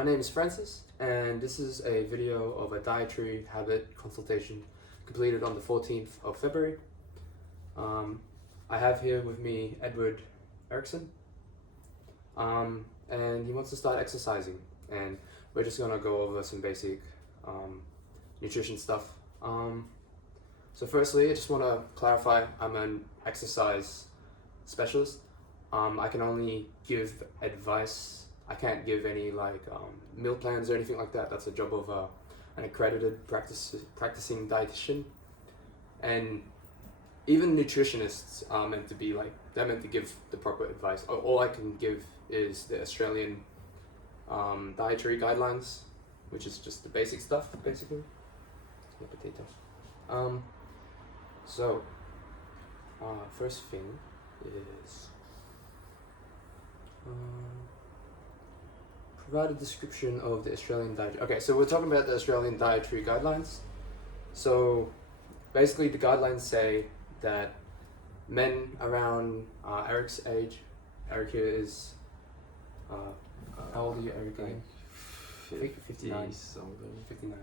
My name is Francis, and this is a video of a dietary habit consultation completed on the 14th of February. I have here with me Edward Erickson, and he wants to start exercising, and we're just gonna go over some basic nutrition stuff. So firstly, I just want to clarify, I'm an exercise specialist. I can only give advice. I can't give any meal plans or anything like that. That's a job of an accredited practicing dietitian. And even nutritionists are meant to be they're meant to give the proper advice. All I can give is the Australian dietary guidelines, which is just the basic stuff, basically. The potato. So, first thing is provide a description of the Australian dietary. Okay, so we're talking about the Australian dietary guidelines. So, basically, the guidelines say that men around Eric's age, Eric here is how old are you, Eric? Like 59 something. 59.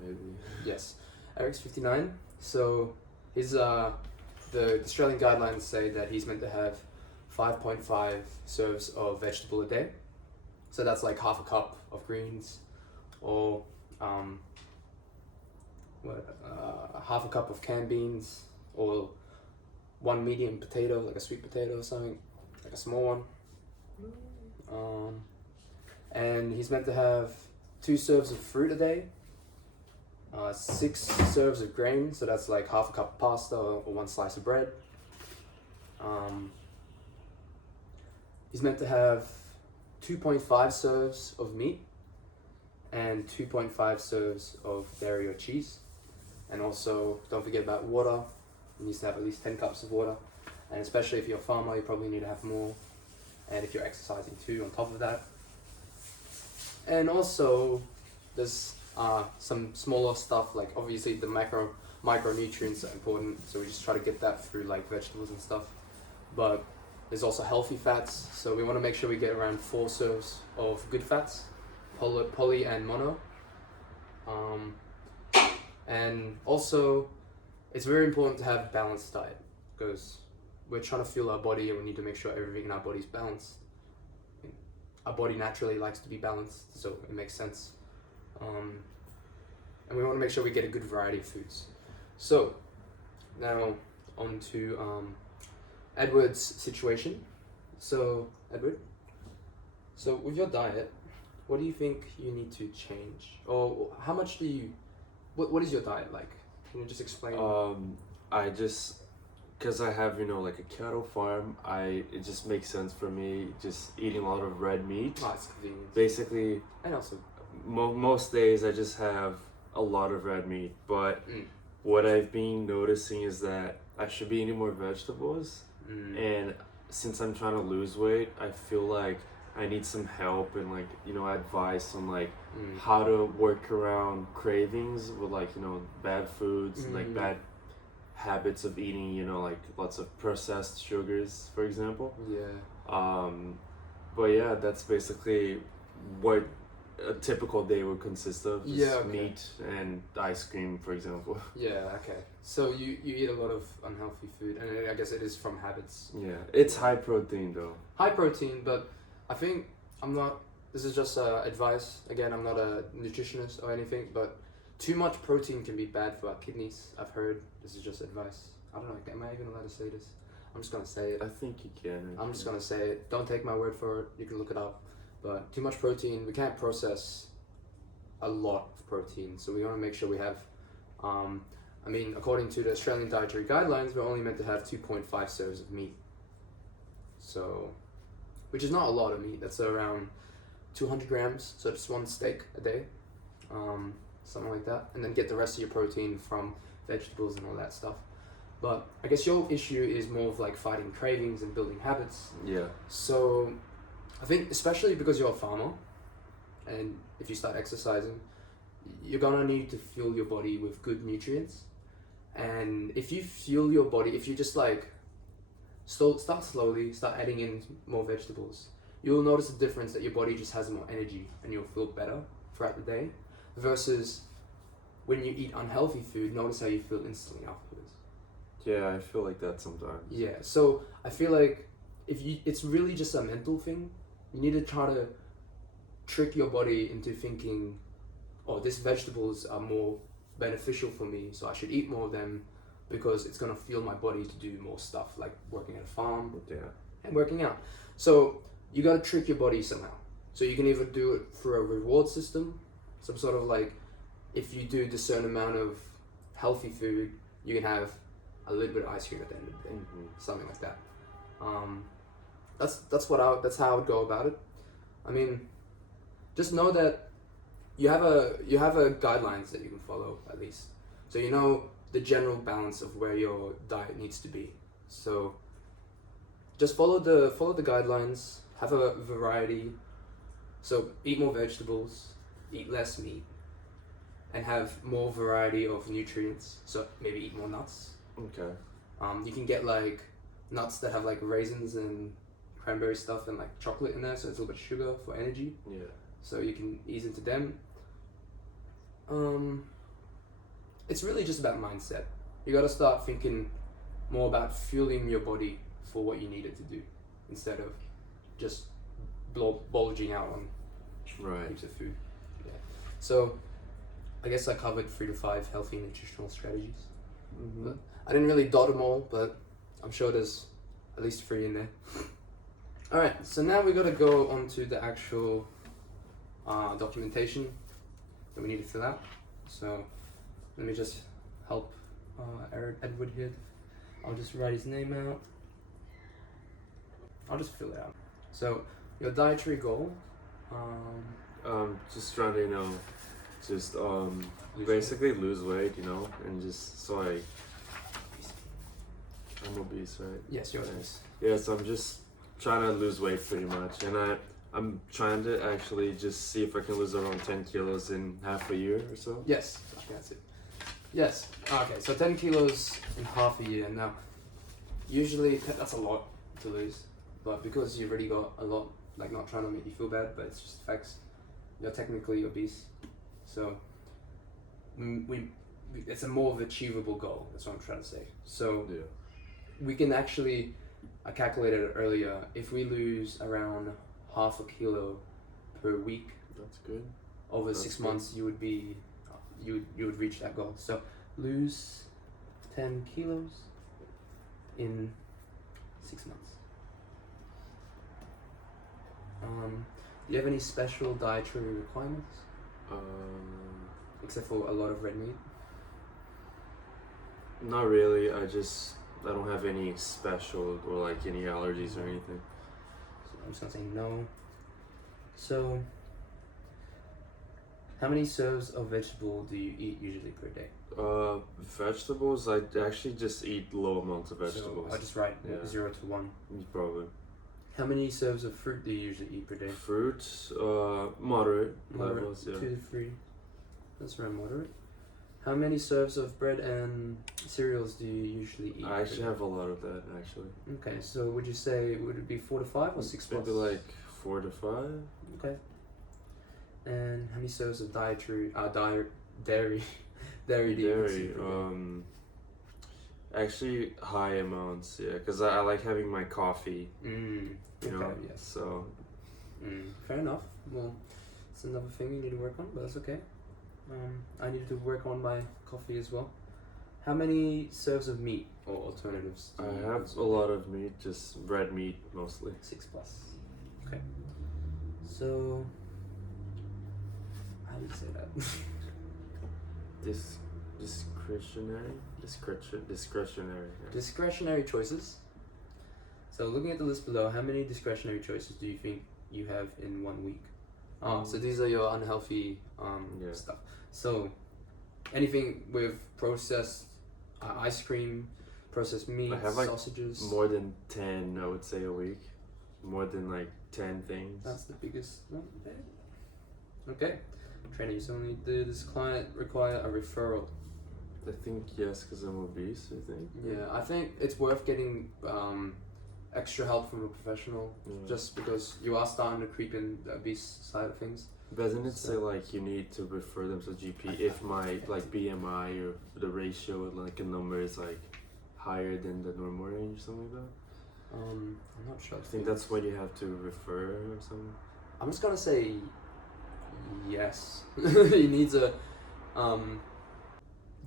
Maybe. Yes, Eric's 59. So his the Australian guidelines say that he's meant to have 5.5 serves of vegetable a day. So that's like half a cup of greens, or half a cup of canned beans, or one medium potato, like a sweet potato or something, like a small one. And he's meant to have 2 serves of fruit a day. 6 serves of grain, so that's like half a cup of pasta or 1 slice of bread. He's meant to have 2.5 serves of meat and 2.5 serves of dairy or cheese. And also, don't forget about water. He needs to have at least 10 cups of water. And especially if you're a farmer, you probably need to have more. And if you're exercising too, on top of that. And also, there's some smaller stuff, like obviously the micronutrients are important, so we just try to get that through like vegetables and stuff. But there's also healthy fats, so we want to make sure we get around 4 serves of good fats, poly and mono. And also, it's very important to have a balanced diet, because we're trying to fuel our body and we need to make sure everything in our body is balanced. Our body naturally likes to be balanced, so it makes sense. And we want to make sure we get a good variety of foods. So, now on to Edward's situation. So, Edward, so with your diet, what do you think you need to change? Or how much do you, what is your diet like? Can you just explain? Because I have, like a cattle farm, it just makes sense for me just eating a lot of red meat. It's convenient. Basically, And also, most days I just have a lot of red meat, but what I've been noticing is that I should be eating more vegetables, and since I'm trying to lose weight, I feel like I need some help and advice on how to work around cravings with bad foods and bad habits of eating lots of processed sugars, for example. Yeah. But yeah, that's basically what a typical day would consist of. Meat and ice cream, for example. Yeah, okay. So you eat a lot of unhealthy food, and I guess it is from habits. Yeah, it's high protein though. High protein, but I think this is just advice. Again, I'm not a nutritionist or anything, but too much protein can be bad for our kidneys. I've heard. This is just advice. I don't know, am I even allowed to say this? I'm just gonna say it. I think you can. I'm just gonna say it. Don't take my word for it. You can look it up. But too much protein, we can't process a lot of protein. So we want to make sure we have, according to the Australian dietary guidelines, we're only meant to have 2.5 serves of meat. So, which is not a lot of meat. That's around 200 grams. So just 1 steak a day, something like that. And then get the rest of your protein from vegetables and all that stuff. But I guess your issue is more of fighting cravings and building habits. Yeah. So I think especially because you're a farmer, and if you start exercising, you're gonna need to fuel your body with good nutrients. And if you fuel your body, if you just start slowly, start adding in more vegetables, you'll notice a difference that your body just has more energy and you'll feel better throughout the day, versus when you eat unhealthy food, notice how you feel instantly afterwards. Yeah, I feel like that sometimes. Yeah, so I feel like it's really just a mental thing. You need to try to trick your body into thinking, oh, these vegetables are more beneficial for me, so I should eat more of them because it's gonna fuel my body to do more stuff like working at a farm and working out. So you gotta trick your body somehow. So you can either do it through a reward system, some sort of like, if you do a certain amount of healthy food, you can have a little bit of ice cream at the end of the day, something like that. That's how I would go about it. I mean, just know that you have a guidelines that you can follow at least, so you know the general balance of where your diet needs to be. So just follow the guidelines. Have a variety. So eat more vegetables, eat less meat, and have more variety of nutrients. So maybe eat more nuts. Okay. You can get like nuts that have like raisins and cranberry stuff and like chocolate in there, so it's a little bit of sugar for energy. Yeah. So you can ease into them. It's really just about mindset. You gotta start thinking more about fueling your body for what you need it to do, instead of just bulging out on heaps of food. Yeah. So I guess I covered 3 to 5 healthy nutritional strategies. But I didn't really dot them all, but I'm sure there's at least 3 in there. Alright, so now we gotta go on to the actual documentation that we need to fill out. So let me just help Edward here. I'll just write his name out. I'll just fill it out. So your dietary goal. Just trying to, just basically lose weight, and just so I'm obese, right? Yes, you're obese. Yeah, so I'm just trying to lose weight pretty much, and I'm trying to actually just see if I can lose around 10 kilos in half a year or so. Yes, that's it. Yes. Okay, so 10 kilos in half a year. Now, usually that's a lot to lose, but because you've already got a lot, like, not trying to make you feel bad, but it's just facts, you're technically obese. So it's a more of achievable goal. That's what I'm trying to say. So we can actually, I calculated it earlier. If we lose around half a kilo per week, that's good. Over 6 months, you would be, you would reach that goal. So lose 10 kilos in 6 months. Do you have any special dietary requirements? Except for a lot of red meat? Not really. I don't have any special or like any allergies or anything. So I'm just gonna say no. So, how many serves of vegetable do you eat usually per day? Vegetables, I actually just eat low amounts of vegetables. So I'll just write 0 to 1. Probably. How many serves of fruit do you usually eat per day? Fruit, moderate levels, 2 to 3. That's around moderate. How many serves of bread and cereals do you usually eat? I actually have a lot of that, actually. Okay, so would you say, would it be 4 to 5 or 6 plus? Maybe like 4 to 5. Okay. And how many serves of dairy do you consume? Actually high amounts, yeah, because I like having my coffee. Okay, yes. So. Fair enough. Well, it's another thing you need to work on, but that's okay. I need to work on my coffee as well. How many serves of meat or alternatives do you have consume? A lot of meat, just red meat mostly. 6 plus. Okay. So, how do you say that? Discretionary. Yeah. Discretionary choices. So looking at the list below, how many discretionary choices do you think you have in 1 week? So these are your unhealthy stuff. So anything with processed ice cream, processed meat, I have sausages. More than 10, I would say, a week. More than 10 things. That's the biggest one. Okay. Trainer, you only did this client require a referral? I think yes, because I'm obese, I think. Yeah, I think it's worth getting extra help from a professional, just because you are starting to creep in the obese side of things. Doesn't it say like you need to refer them to GP if my like BMI or the ratio like a number is like higher than the normal range or something like that? I'm not sure. I think that's when you have to refer or something. I'm just gonna say yes. You need to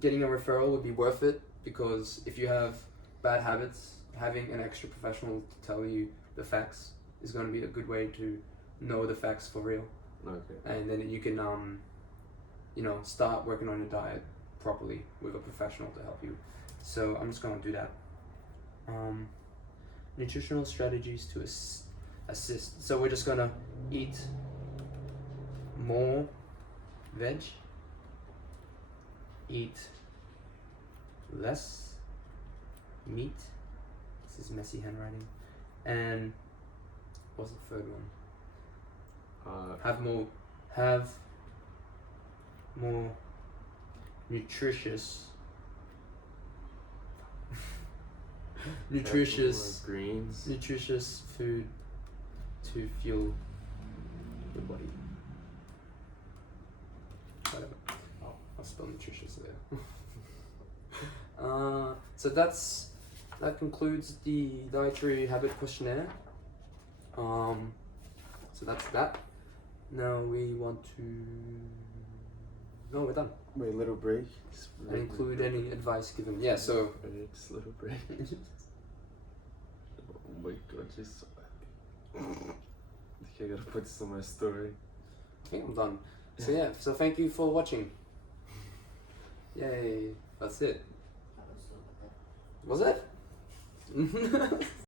getting a referral would be worth it, because if you have bad habits, having an extra professional to tell you the facts is going to be a good way to know the facts for real. Okay. And then you can start working on your diet properly with a professional to help you. So I'm just going to do that. Nutritional strategies to assist. So we're just going to eat more veg, eat less meat. This is messy handwriting. And what's the third one? Have more nutritious greens, nutritious food to fuel your body. Whatever. Oh, I'll spell nutritious there. So that concludes the dietary habit questionnaire. So that's that. Now we want to. No, we're done. Wait, a little break. And include any advice given. Yeah. So. Just a little break. Oh my god, you're so happy. I gotta put this on my story. I think I'm done. So yeah. So thank you for watching. Yay! That's it. Was it?